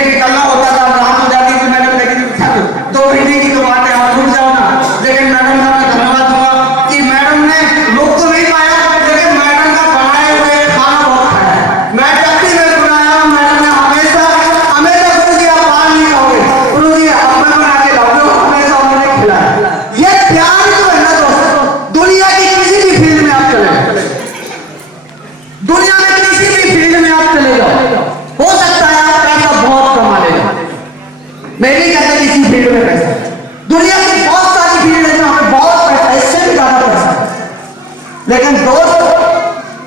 लेके निकलना होता था, रात हो जाती थी, मैडम लेकिन 2 महीने की तो बात है, आप रुक जाओ ना। लेकिन मैडम का मैं धन्यवाद दूंगा कि मैडम ने लोग को नहीं पाया, लेकिन मैडम का बनाए हुए खाना बहुत खाया। मैं जब भी मैं बुलाया, मैडम ने हमेशा हमेशा गुरुजी आप बाहर नहीं खाओगे, गुरुजी आप मैं बना के लाऊंगा, हमेशा उन्होंने खिलाया। ये प्यार जो है ना दोस्तों, दुनिया की किसी भी फील्ड में आप चले, दुनिया में किसी भी फील्ड में आप चले जाओ, हो सकता है आप पैसा बहुत कमा लेगा, मैं नहीं कहता किसी फील्ड में पैसा, दुनिया की बहुत सारी फील्ड है जहां पे बहुत पैसा, इससे भी ज्यादा पैसा, लेकिन दोस्त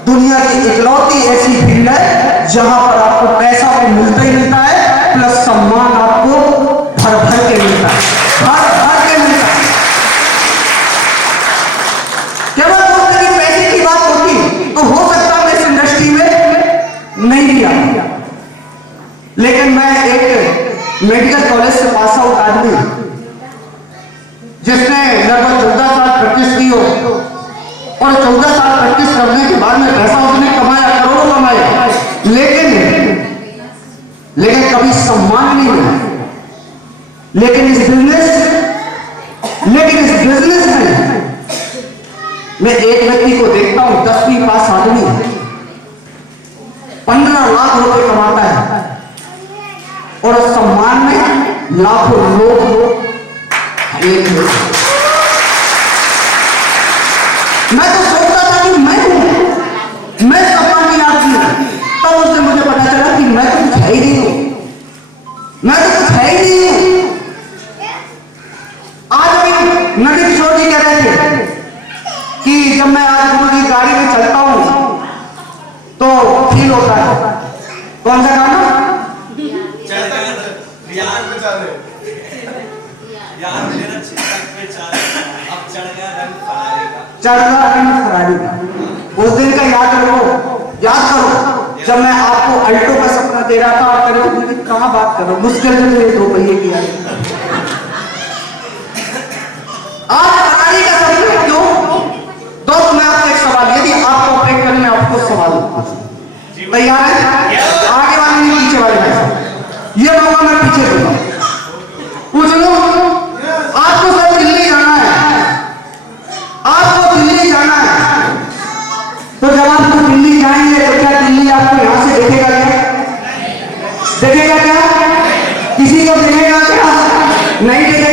दुनिया की इकलौती ऐसी फील्ड है जहां पर आपको पैसा भी मिलता ही मिलता है, प्लस सम्मान आपको भर भर के मिलता है, भर भर के मिलता है। केवल दोस्त पैसे की बात होती तो हो सकता है इस इंडस्ट्री में नहीं भी आता, लेकिन मैं एक मेडिकल कॉलेज से पास आउट आदमी जिसने लगभग 14 साल प्रैक्टिस की हो, और 14 साल प्रैक्टिस करने के बाद में पैसा उसने कमाया, करोड़ों कमाया, लेकिन कभी सम्मान नहीं मिला। लेकिन इस बिजनेस में मैं एक व्यक्ति को देखता हूं, 10वीं पास आदमी 15 लाख रुपए कमाता है, और सम्मान में लाखों लोग एक। मैं तो सोचता था कि मैं सम्मान की आदमी हूं, तब उससे मुझे पता चला कि मैं तो कुछ है ही नहीं हूं, मैं तो कुछ है ही नहीं हूं। आज भी नटी किशोर जी कह रहे थे कि जब मैं आज गुरु की गाड़ी में चलता हूं तो फील होता है। कौन सा गाना? चढ़ना रंग फरारी का। उस दिन का याद करो जब मैं आपको अल्टो का सपना दे रहा था, और मेरे मुझे कहां बात करो, मुश्किल से मेरे 2 पहिए की आई। आज फरारी का सपना क्यों? दोस्त मैं आपसे एक सवाल, यदि आपको ऑपरेट करने में आपको सवाल तैयार है? आगे वाले नहीं, पीछे वाले, ये मौका मैं पीछे दूंगा, पूछ लो। आपको सर दिल्ली जाना है, आपको दिल्ली जाना है, तो जब आप दिल्ली जाएंगे तो क्या दिल्ली आपको यहां से देखेगा क्या? देखेगा क्या? किसी को देखेगा क्या? नहीं देखेगा।